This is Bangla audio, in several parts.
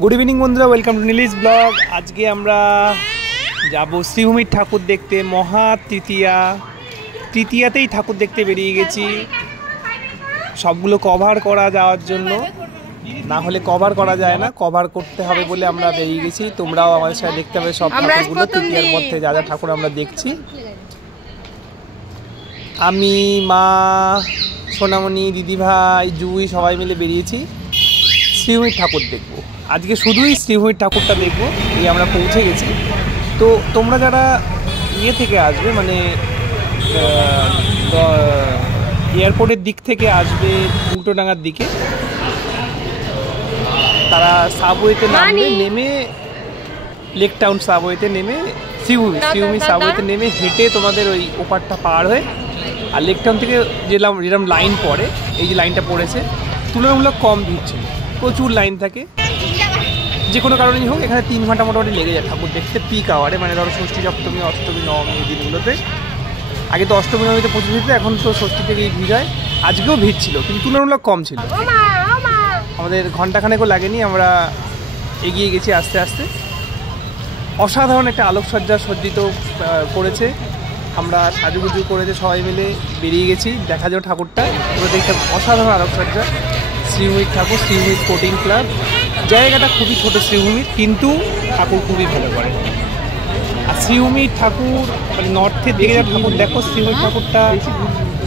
গুড ইভিনিং বন্ধুরা, ওয়েলকাম টু নীলিশ ব্লগ। আজকে আমরা যাব শ্রীভূমির ঠাকুর দেখতে। মহা তৃতীয়াতেই ঠাকুর দেখতে বেরিয়ে গেছি, সবগুলো কভার করা যাওয়ার জন্য। না হলে কভার করা যায় না, কভার করতে হবে বলে আমরা বেরিয়ে গেছি। তোমরাও আমাদের সাথে দেখতে হবে সব ঠাকুরগুলো, তৃতীয়ার মধ্যে যা যা ঠাকুর আমরা দেখছি। আমি, মা, সোনামণি, দিদিভাই, জুই সবাই মিলে বেরিয়েছি শ্রীভূমির ঠাকুর দেখবো। আজকে শুধুই শ্রীভূমির ঠাকুরটা দেখবো। এই আমরা পৌঁছে গেছি। তো তোমরা যারা থেকে আসবে, মানে এয়ারপোর্টের দিক থেকে আসবে উল্টোডাঙ্গার দিকে, তারা সাবওয়েতে নামবে, নেমে লেক টাউন সাবওয়েতে নেমে শ্রীভূমি সাবওয়েতে নেমে হেঁটে তোমাদের ওই ওপারটা পার হয়ে, আর লেক টাউন থেকে যেরকম লাইন পড়ে, এই যে লাইনটা পড়েছে, তুলনামূলক কম ভিড় ছিল। প্রচুর লাইন থাকে, যে কোনো কারণেই হোক। এখানে 3 ঘন্টা মোটামুটি লেগে যায় ঠাকুর দেখতে পিক আওয়ারে, মানে ধরো ষষ্ঠী, সপ্তমী, অষ্টমী, নবমী এই দিনগুলোতে। আগে তো অষ্টমী নবমীতে প্রচুর ভিড়, এখন তো ষষ্ঠী থেকেই ভিড় হয়। আজকেও ভিড় ছিল, কিন্তু তুলনামূলক কম ছিল। আমাদের ঘন্টাখানেকও লাগেনি, আমরা এগিয়ে গেছি আস্তে আস্তে। অসাধারণ একটা আলোকসজ্জা সজ্জিত করেছে, আমরা সাজুগুজু করেছে, সবাই মিলে বেরিয়ে গেছি দেখা যাও ঠাকুরটা। পুরো দেখতে অসাধারণ আলোকসজ্জা। শ্রীভূমির ঠাকুর, শ্রীভূমি স্পোর্টিং ক্লাব। জায়গাটা খুবই ছোটো শ্রীভূমির, কিন্তু ঠাকুর খুবই ভালো করে। আর শ্রীভূমির ঠাকুর মানে নর্থের দিকে যা ঠাকুর দেখো, শ্রীভূমির ঠাকুরটা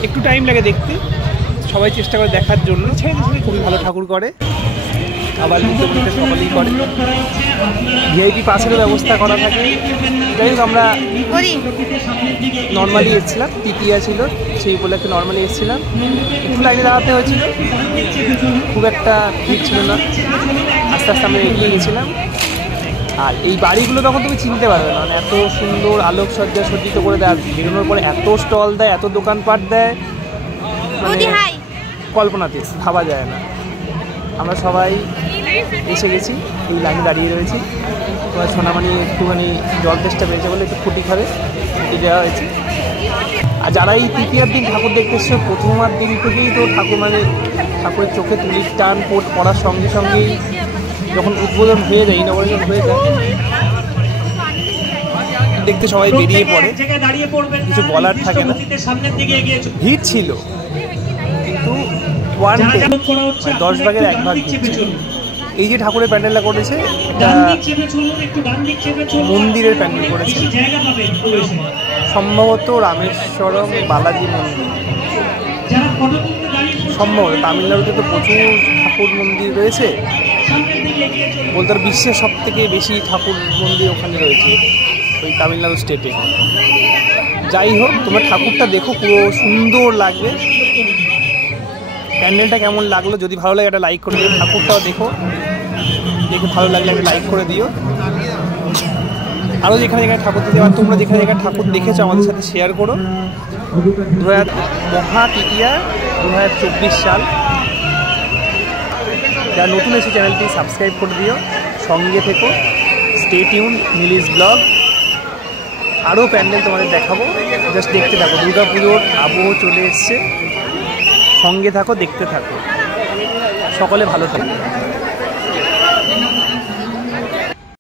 একটু টাইম লাগে দেখতে, সবাই চেষ্টা করে দেখার জন্য। খুবই ভালো ঠাকুর করে, আবার নিত্যপূজাতে সকলেই করে। ভিআইপি পাসেরও ব্যবস্থা করা থাকে। যাই হোক, আমরা নর্মালি এসেছিলাম, তৃতীয়া ছিল সেই উপলক্ষে নর্মালি এসেছিলাম। একটু লাইনে দাঁড়াতে হয়েছিল, খুব একটা ভিড় ছিল না। আস্তে আস্তে আমরা এগিয়ে গেছিলাম। আর এই বাড়িগুলো তখন তুমি চিনতে পারবে না, মানে এত সুন্দর আলোকসজ্জা সজ্জিত করে দেয়। বেরোনোর পরে এত স্টল দেয়, এত দোকানপাট দেয়, মানে কল্পনাতে ভাবা যায় না। আমরা সবাই এসে গেছি, এই লাইনে দাঁড়িয়ে রয়েছি। তোমার সোনামণি একটুখানি জল তেষ্টা পেয়েছে বলে একটু ফুটি খাবে, ফুটি দেওয়া হয়েছে। আর যারা এই তৃতীয়ার দিন ঠাকুর দেখতে এসছে, প্রথমার দিন থেকেই তো ঠাকুর, মানে ঠাকুরের চোখে তুলির টান পড়ার সঙ্গে সঙ্গেই যখন উদ্বোধন হয়ে যায়, ইনঅপারেশন হয়ে যায়, দেখতে সবাই বেরিয়ে পড়ে, কিছু বলার থাকে না। ভিড় ছিল, কিন্তু 10 ভাগের 1 ভাগ। এই যে ঠাকুরের প্যান্ডেলটা করেছে, এটা মন্দিরের প্যান্ডেল করেছে, সম্ভবত রামেশ্বরম বালাজি মন্দির। সম্ভবত তামিলনাড়ুতে তো প্রচুর ঠাকুর মন্দির রয়েছে, বলতে বিশ্বের সব থেকে বেশি ঠাকুর মন্দির ওখানে রয়েছে, ওই তামিলনাড়ু স্টেটে। যাই হোক, তোমার ঠাকুরটা দেখো, পুরো সুন্দর লাগবে। প্যান্ডেলটা কেমন লাগলো, যদি ভালো লাগে একটা লাইক করে দিও। ঠাকুরটাও দেখো, দেখে ভালো লাগলে একটা লাইক করে দিও। আরও যেখানে যেখানে ঠাকুর দিতে পারো, তোমরা যেখানে যেখানে ঠাকুর দেখেছো আমাদের সাথে শেয়ার করো। মহা তৃতীয়া 2024 সাল। যারা নতুন এসে চ্যানেলটি সাবস্ক্রাইব করে দিও, সঙ্গে থেকো, স্টে টিউন নীলিশ ব্লগ। আরও প্যান্ডেল তোমাদের দেখাবো, জাস্ট দেখতে থাকো। দুর্গাপুজোর আবহ চলে এসছে, সঙ্গে থাকো, দেখতে থাকো। সকলে ভালো থাকো।